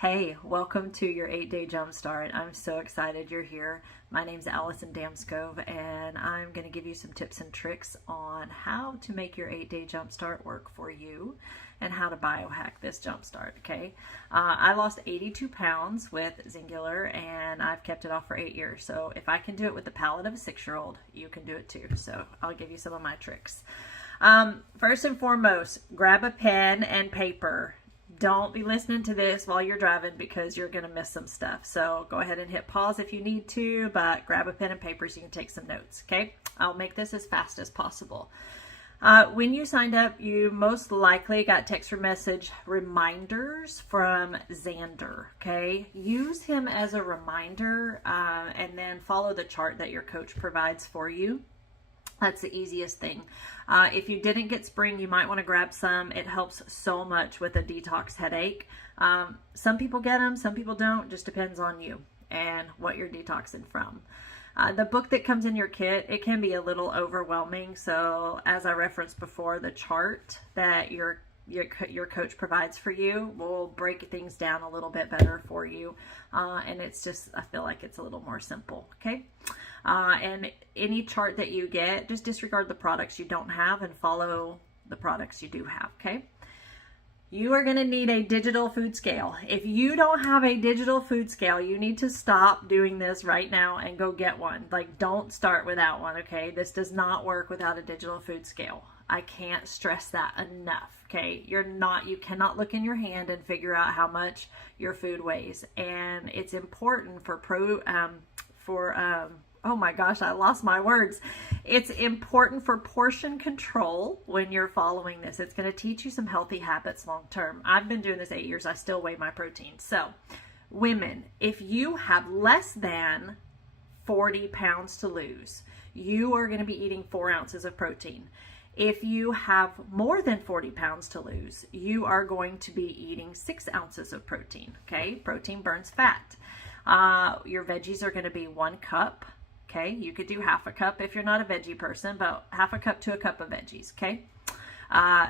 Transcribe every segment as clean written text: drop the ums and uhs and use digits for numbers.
Hey, welcome to your 8-day Jumpstart. I'm so excited you're here. My name's Allison Damscove, and I'm going to give you some tips and tricks on how to make your 8-day Jumpstart work for you and how to biohack this Jumpstart, okay? I lost 82 pounds with Zingular, and I've kept it off for 8 years. So if I can do it with the palate of a 6-year-old, you can do it too. So I'll give you some of my tricks. First and foremost, grab a pen and paper. Don't be listening to this while you're driving because you're going to miss some stuff. So go ahead and hit pause if you need to, but grab a pen and paper so you can take some notes, okay? I'll make this as fast as possible. When you signed up, you most likely got text or message reminders from Xander, okay? Use him as a reminder and then follow the chart that your coach provides for you. That's the easiest thing. If you didn't get spring, you might want to grab some. It helps so much with a detox headache. Some people get them, some people don't. Just depends on you and what you're detoxing from. The book that comes in your kit, it can be a little overwhelming. So as I referenced before, the chart that your coach provides for you will break things down a little bit better for you. And it's just, I feel like it's a little more simple, okay? And any chart that you get, just disregard the products you don't have and follow the products you do have, okay? You are going to need a digital food scale. If you don't have a digital food scale, you need to stop doing this right now and go get one. Like, don't start without one, okay? This does not work without a digital food scale. I can't stress that enough, okay? You cannot look in your hand and figure out how much your food weighs. And it's important oh my gosh, I lost my words. It's important for portion control when you're following this. It's going to teach you some healthy habits long term. I've been doing this 8 years. I still weigh my protein. So, women, if you have less than 40 pounds to lose, you are going to be eating 4 ounces of protein. If you have more than 40 pounds to lose, you are going to be eating 6 ounces of protein, okay? Protein burns fat. Your veggies are going to be 1 cup. Okay, you could do half a cup if you're not a veggie person, but half a cup to a cup of veggies, okay?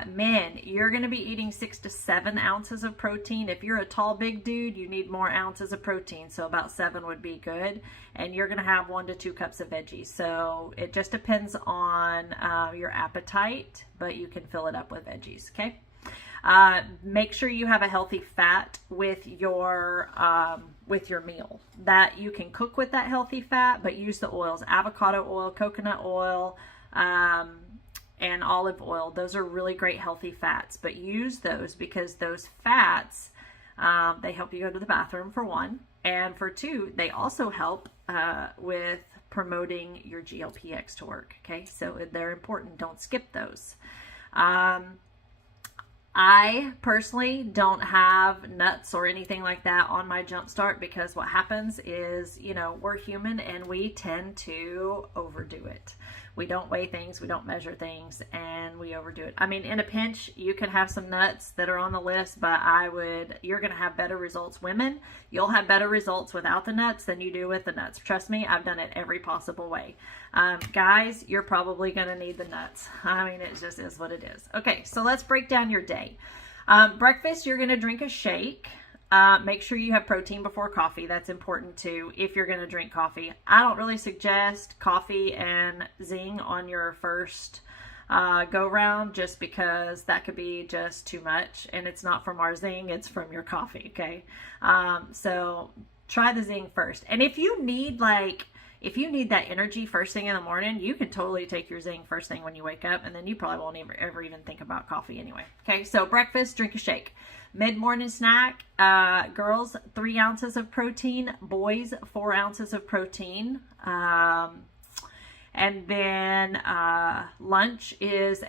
Men, you're going to be eating 6 to 7 ounces of protein. If you're a tall, big dude, you need more ounces of protein, so about 7 would be good. And you're going to have 1 to 2 cups of veggies. So it just depends on your appetite, but you can fill it up with veggies, okay? Make sure you have a healthy fat with your meal, that you can cook with that healthy fat, but use the oils, avocado oil, coconut oil, and olive oil. Those are really great healthy fats, but use those because those fats, they help you go to the bathroom for 1, and for 2, they also help with promoting your GLP-X to work, okay? So they're important. Don't skip those. I personally don't have nuts or anything like that on my Jumpstart because what happens is, we're human and we tend to overdo it. We don't weigh things, we don't measure things, and we overdo it. I mean, in a pinch, you can have some nuts that are on the list, but you're going to have better results. Women, you'll have better results without the nuts than you do with the nuts. Trust me, I've done it every possible way. Guys, you're probably going to need the nuts. I mean, it just is what it is. Okay, so let's break down your day. Breakfast, you're going to drink a shake. Make sure you have protein before coffee. That's important too if you're going to drink coffee. I don't really suggest coffee and Zing on your first go round just because that could be just too much, and it's not from our Zing, it's from your coffee, okay? So try the Zing first. And if you need that energy first thing in the morning, you can totally take your Zing first thing when you wake up, and then you probably won't ever even think about coffee anyway. Okay, so breakfast, drink a shake. Mid-morning snack, girls, 3 ounces of protein, boys, 4 ounces of protein. And then lunch is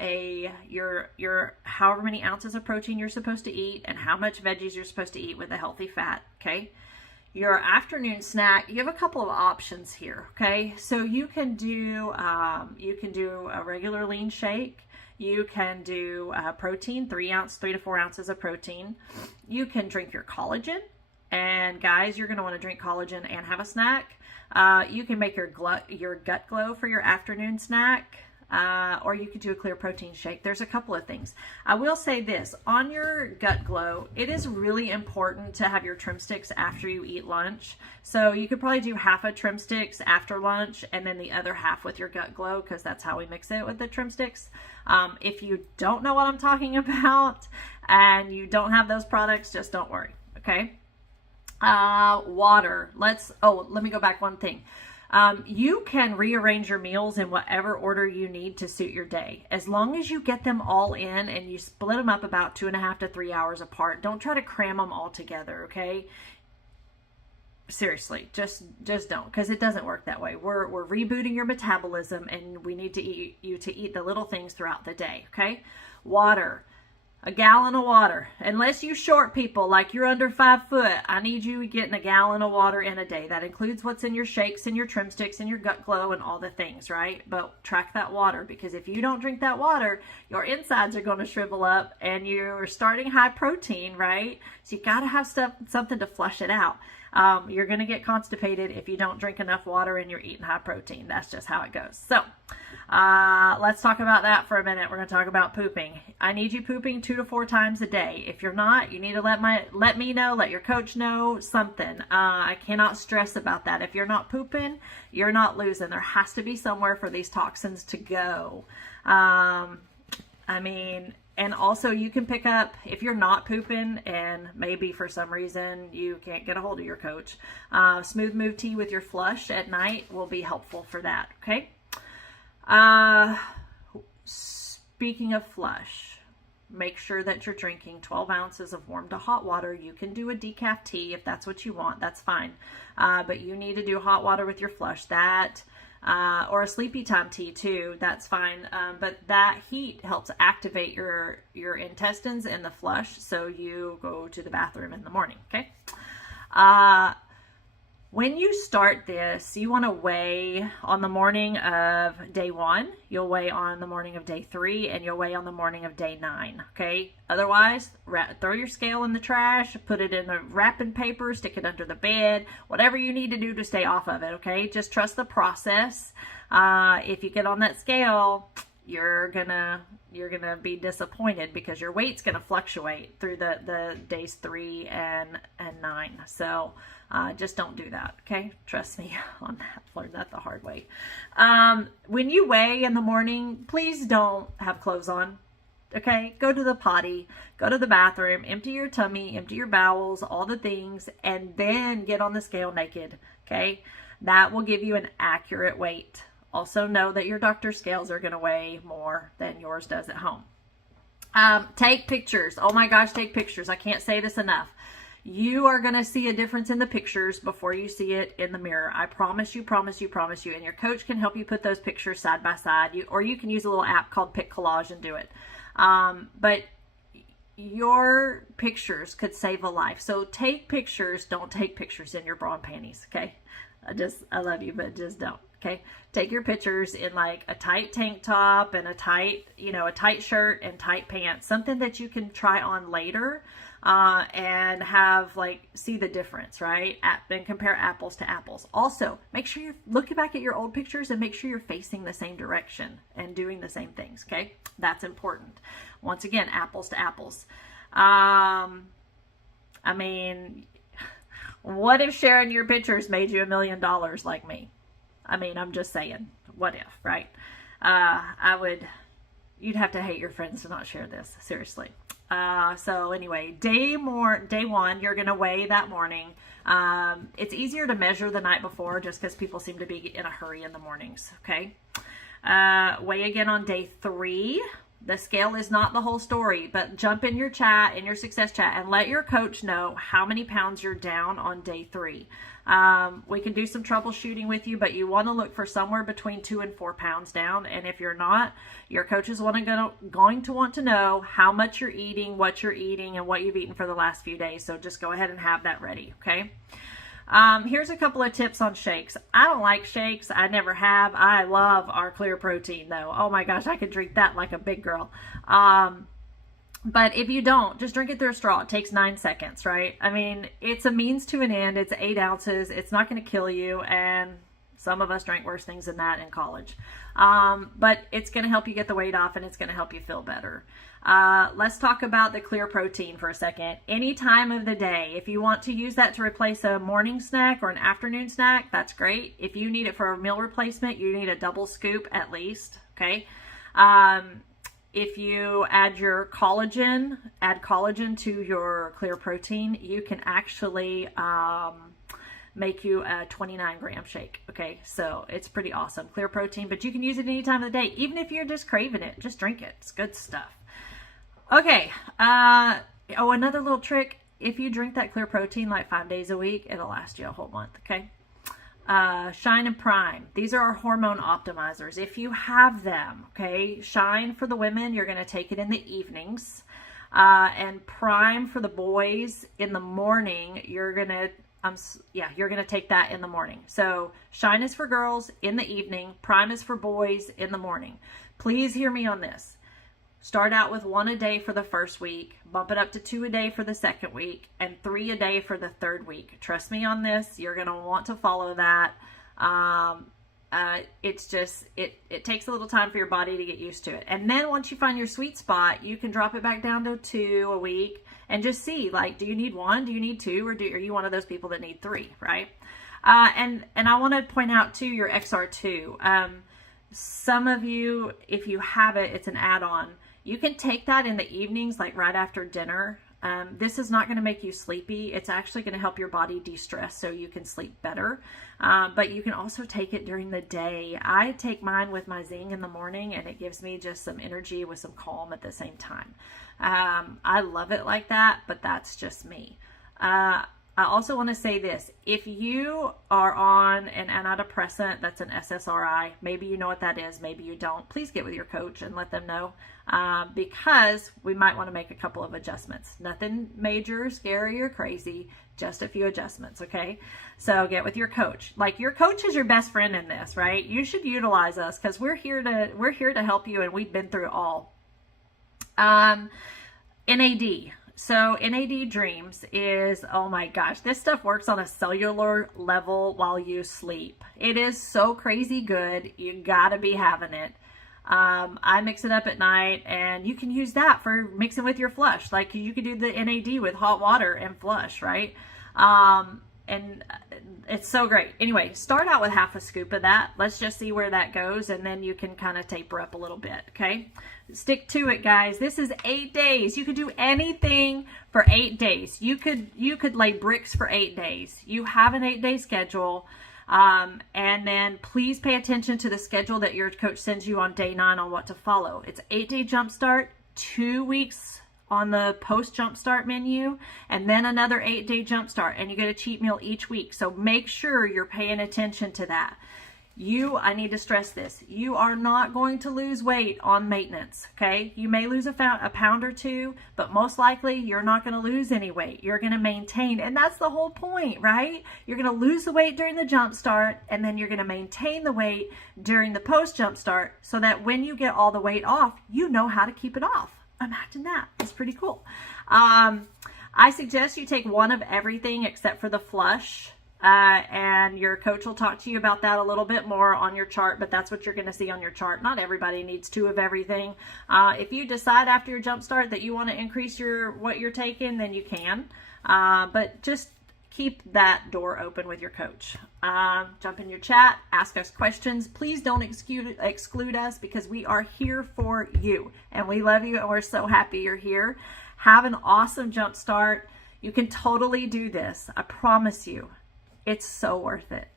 your however many ounces of protein you're supposed to eat and how much veggies you're supposed to eat with a healthy fat, okay? Your afternoon snack, you have a couple of options here, okay? So you can do a regular lean shake. You can do protein, 3 to 4 ounces of protein. You can drink your collagen. And guys, you're going to want to drink collagen and have a snack. You can make your gut glow for your afternoon snack. or you could do a clear protein shake. There's a couple of things. I will say this, on your gut glow, it is really important to have your trim sticks after you eat lunch. So you could probably do half a trim sticks after lunch and then the other half with your gut glow, because that's how we mix it with the trim sticks. If you don't know what I'm talking about and you don't have those products, just don't worry, okay? Water. Let me go back one thing. You can rearrange your meals in whatever order you need to suit your day. As long as you get them all in and you split them up about 2.5 to 3 hours apart. Don't try to cram them all together, okay? Seriously, just don't, because it doesn't work that way. We're rebooting your metabolism, and we need to eat the little things throughout the day, okay? Water. A gallon of water. Unless you short people, like you're under 5 foot, I need you getting a gallon of water in a day. That includes what's in your shakes and your trim sticks and your gut glow and all the things, right? But track that water, because if you don't drink that water, your insides are going to shrivel up and you're starting high protein, right? So you got to have something to flush it out. You're going to get constipated if you don't drink enough water and you're eating high protein. That's just how it goes. So let's talk about that for a minute. We're going to talk about pooping. I need you pooping 2 to 4 times a day. If you're not, you need to let me know, let your coach know, something. I cannot stress about that. If you're not pooping, you're not losing. There has to be somewhere for these toxins to go. And also you can pick up, if you're not pooping and maybe for some reason you can't get a hold of your coach, Smooth Move tea with your flush at night will be helpful for that, okay? Speaking of flush, make sure that you're drinking 12 ounces of warm to hot water. You can do a decaf tea if that's what you want, that's fine. But you need to do hot water with your flush. Or a sleepy time tea too, that's fine. But that heat helps activate your intestines in the flush, so you go to the bathroom in the morning, okay? When you start this, you want to weigh on the morning of day 1, you'll weigh on the morning of day 3, and you'll weigh on the morning of day 9, okay? Otherwise, throw your scale in the trash, put it in the wrapping paper, stick it under the bed, whatever you need to do to stay off of it, okay? Just trust the process. If you get on that scale, you're gonna be disappointed, because your weight's gonna fluctuate through the days 3 and 9. So just don't do that, okay? Trust me on that. Learned that the hard way. When you weigh in the morning, please don't have clothes on, okay? Go to the potty, go to the bathroom, empty your tummy, empty your bowels, all the things, and then get on the scale naked, okay? That will give you an accurate weight. Also know that your doctor's scales are going to weigh more than yours does at home. Take pictures. Oh my gosh, take pictures. I can't say this enough. You are going to see a difference in the pictures before you see it in the mirror. I promise you, promise you, promise you. And your coach can help you put those pictures side by side. Or you can use a little app called Pic Collage and do it. But your pictures could save a life. So take pictures. Don't take pictures in your bra and panties, okay? I love you, but just don't. Okay, take your pictures in like a tight tank top and a tight shirt and tight pants, something that you can try on later, and have see the difference, right? And compare apples to apples. Also, make sure you're looking back at your old pictures and make sure you're facing the same direction and doing the same things. Okay, that's important. Once again, apples to apples. What if sharing your pictures made you $1 million like me? I'm just saying, what if, right? You'd have to hate your friends to not share this, seriously. So anyway, day 1, you're going to weigh that morning. It's easier to measure the night before just because people seem to be in a hurry in the mornings, okay? Weigh again on day 3. The scale is not the whole story, but jump in your chat, in your success chat, and let your coach know how many pounds you're down on day 3. We can do some troubleshooting with you, but you want to look for somewhere between 2 and 4 pounds down. And if you're not, your coach is going to want to know how much you're eating, what you're eating, and what you've eaten for the last few days. So just go ahead and have that ready, okay? Here's a couple of tips on shakes. I don't like shakes. I never have. I love our clear protein though. Oh my gosh, I could drink that like a big girl. But if you don't, just drink it through a straw. It takes 9 seconds, right? It's a means to an end. It's 8 ounces. It's not going to kill you. And Some of us drank worse things than that in college. But it's going to help you get the weight off, and it's going to help you feel better. Let's talk about the clear protein for a second. Any time of the day, if you want to use that to replace a morning snack or an afternoon snack, that's great. If you need it for a meal replacement, you need a double scoop at least, okay? If you add collagen to your clear protein, you can actually make you a 29-gram shake. Okay, so it's pretty awesome. Clear protein, but you can use it any time of the day. Even if you're just craving it, just drink it. It's good stuff. Okay, another little trick. If you drink that clear protein like 5 days a week, it'll last you a whole month, okay? Shine and Prime. These are our hormone optimizers. If you have them, okay, Shine for the women, you're going to take it in the evenings. And Prime for the boys in the morning, you're going to take that in the morning. So Shine is for girls in the evening. Prime is for boys in the morning. Please hear me on this. Start out with 1 a day for the first week, bump it up to 2 a day for the second week, and 3 a day for the third week. Trust me on this. You're going to want to follow that. It takes a little time for your body to get used to it. And then once you find your sweet spot, you can drop it back down to 2 a week and just see, like, do you need 1? Do you need 2? Or are you one of those people that need 3, right? And I want to point out too, your XR2. Some of you, if you have it, it's an add-on. You can take that in the evenings, like right after dinner. This is not going to make you sleepy. It's actually going to help your body de-stress so you can sleep better. But you can also take it during the day. I take mine with my Zing in the morning, and it gives me just some energy with some calm at the same time. I love it like that, but that's just me. I also want to say this. If you are on an antidepressant, that's an SSRI, maybe you know what that is, maybe you don't, please get with your coach and let them know, because we might want to make a couple of adjustments. Nothing major, scary, or crazy, just a few adjustments, okay? So get with your coach. Like, your coach is your best friend in this, right? You should utilize us because we're here to help you, and we've been through it all. NAD. So NAD Dreams is, oh my gosh, this stuff works on a cellular level while you sleep. It is so crazy good. You gotta be having it. I mix it up at night, and you can use that for mixing with your flush. Like, you could do the NAD with hot water and flush, right? And it's so great. Anyway, start out with half a scoop of that. Let's just see where that goes, and then you can kind of taper up a little bit, okay? Stick to it, guys. This is 8 days. You could do anything for 8 days. You could lay bricks for 8 days. You have an 8-day schedule, and then please pay attention to the schedule that your coach sends you on day 9 on what to follow. It's 8-day Jumpstart, 2 weeks on the post Jumpstart menu, and then another 8-day Jumpstart, and you get a cheat meal each week. So make sure you're paying attention to that. I need to stress this, you are not going to lose weight on maintenance, okay? You may lose a pound or 2, but most likely you're not going to lose any weight. You're going to maintain, and that's the whole point, right? You're going to lose the weight during the Jumpstart, and then you're going to maintain the weight during the post Jumpstart, so that when you get all the weight off, you know how to keep it off. Imagine that. It's pretty cool. I suggest you take 1 of everything except for the flush. And your coach will talk to you about that a little bit more on your chart, but that's what you're going to see on your chart. Not everybody needs 2 of everything. If you decide after your Jumpstart that you want to increase what you're taking, then you can. But just keep that door open with your coach. Jump in your chat, ask us questions. Please don't exclude us, because we are here for you, and we love you, and we're so happy you're here. Have an awesome Jumpstart. You can totally do this. I promise you. It's so worth it.